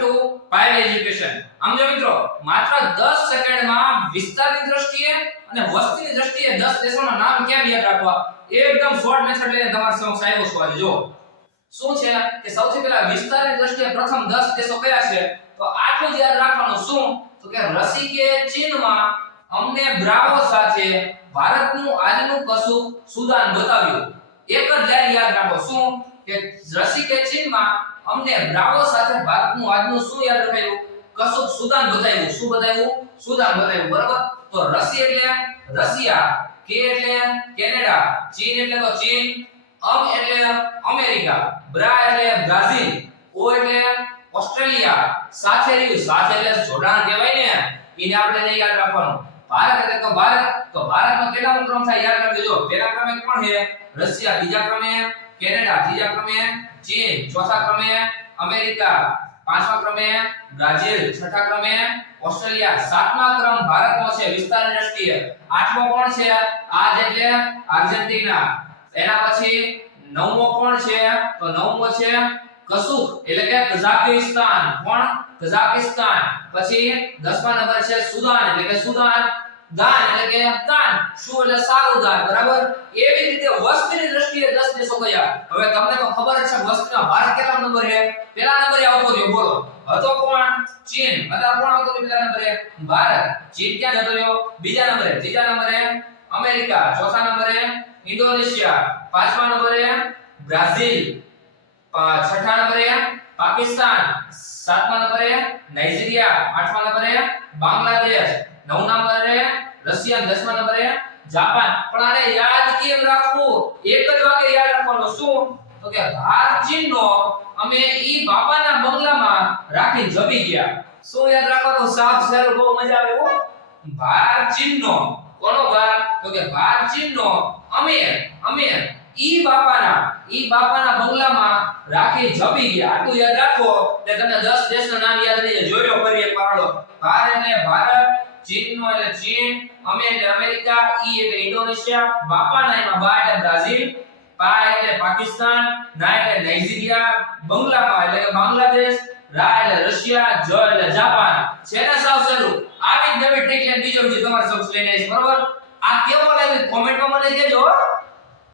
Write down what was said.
Two Payal education. આમ જો મિત્રો માત્ર 10 સેકન્ડમાં વિસ્તારની દ્રષ્ટિએ અને વસ્તીની દ્રષ્ટિએ 10 દેશોના નામ કેમ યાદ રાખવા એકદમ શોર્ટ મેથડ લઈને તમારા સમક્ષ આવ્યો છું આજે. જો શું છે કે સૌથી પહેલા વિસ્તારની દ્રષ્ટિએ પ્રથમ 10 દેશો કયા છે તો આટલું જ યાદ રાખવાનું. શું તો કે રસી કે ચીનમાં અમને બ્રાવો સાથે ભારતનું આજનું કશું સુદાન બતાવ્યું. એક જ લાઈન યાદ રાખો. શું કે રસી કે ચીનમાં અમને બ્રાવો સાથે ભારતનું આજનું શું યાદ રખાયું કશું સુદાન બતાવ્યું. શું બતાવ્યું? સુદાન બતાવ્યું. બરાબર. તો રસી એટલે રશિયા, કે એટલે કેનેડા, ચીન એટલે તો ચીન, એટલે અમેરિકા, બ્રા એટલે બ્રાઝિલ, ઓ એટલે ઓસ્ટ્રેલિયા, સાથે રહ્યું સાથે એટલે જોડાણ કહેવાય ને એને આપણે નહીં યાદ રાખવાનું. ભારત એટલે તો ભારત. તો ભારતનો કેટલામો ક્રમ થાય યાદ રાખજો. જો પહેલા ક્રમે કોણ છે? રશિયા, બીજા ક્રમે કેનેડા, ત્રીજા ક્રમે ચીન, ચોથા ક્રમે અમેરિકા, પાંચમા ક્રમે બ્રાઝિલ, છઠ્ઠા ક્રમે ઓસ્ટ્રેલિયા, સાતમા ક્રમ ભારતનો છે વિસ્તારની દ્રષ્ટિએ. આઠમો કોણ છે? આજ એટલે આર્જેન્ટિના. એના પછી નવમો કોણ છે? તો નવમો છે કસુક એટલે કે કઝાકિસ્તાન. કોણ? કઝાકિસ્તાન. પછી 10મા નંબર છે સુદાન એટલે કે સુદાન. દાન એટલે કે દાન. શું એટલે સારું દાન. બરાબર. એવી રીતે વસ્તીની દ્રષ્ટિએ 10 દેશો કયા? હવે તમને તો ખબર જ છે વસ્તીમાં ભારત કેટલા નંબર છે? પહેલા નંબરે આવતો રહ્યો. બોલો હતો કોણ? ચીન. હતા કોણ આવતો રહ્યો પહેલા નંબરે? ભારત. ચીન ક્યાં જતો રહ્યો? બીજા નંબરે. ત્રીજા નંબરે અમેરિકા, ચોથા નંબરે ઇન્ડોનેશિયા, પાંચમા નંબરે બ્રાઝિલ, છઠ્ઠા નંબરે પાકિસ્તાન, સાતમા નંબરે નાઇજીરિયા, આઠમા નંબરે બાંગ્લાદેશ, નવમા નંબરે રશિયા, 10મા નંબરે જાપાન. પણ આને યાદ કેમ રાખવું? એક જ વાક્ય યાદ રાખવાનું. શું તો કે ભારત ચીનનો અમે ઈ બાપાના બંગલામાં રાખી જમી ગયા. શું યાદ રાખવાનું? સાફ સહેલું, બહુ મજા આવે હો. ભારત ચીનનો કોનો ભારત? તો કે ભારત ચીનનો અમે ઈ બાપાના બંગલામાં રાખી જમી ગયા. આટલું યાદ રાખો એટલે તમને 10 દેશના નામ યાદ રહી જાય. જોઈ લો ફરી એક વાર. ભારત એટલે ભારત, ચીનનો એટલે ચીન, અમે એટલે અમેરિકા, ઈ એટલે ઇન્ડોનેશિયા, બાપાના એમાં બા એટલે બ્રાઝિલ, પા એટલે પાકિસ્તાન, ના એટલે નાઇજીરિયા, બંગલામાં એટલે કે બાંગ્લાદેશ, રા એટલે રશિયા, જ એટલે જાપાન. છે ને સાવ સહેલું. આવી જ નવી ટ્રીક લઈને બીજો વિડિયો તમારા સમક્ષ લઈને આવીશ. બરોબર. આ કેવો લાગ્યો કોમેન્ટમાં મને કહેજો.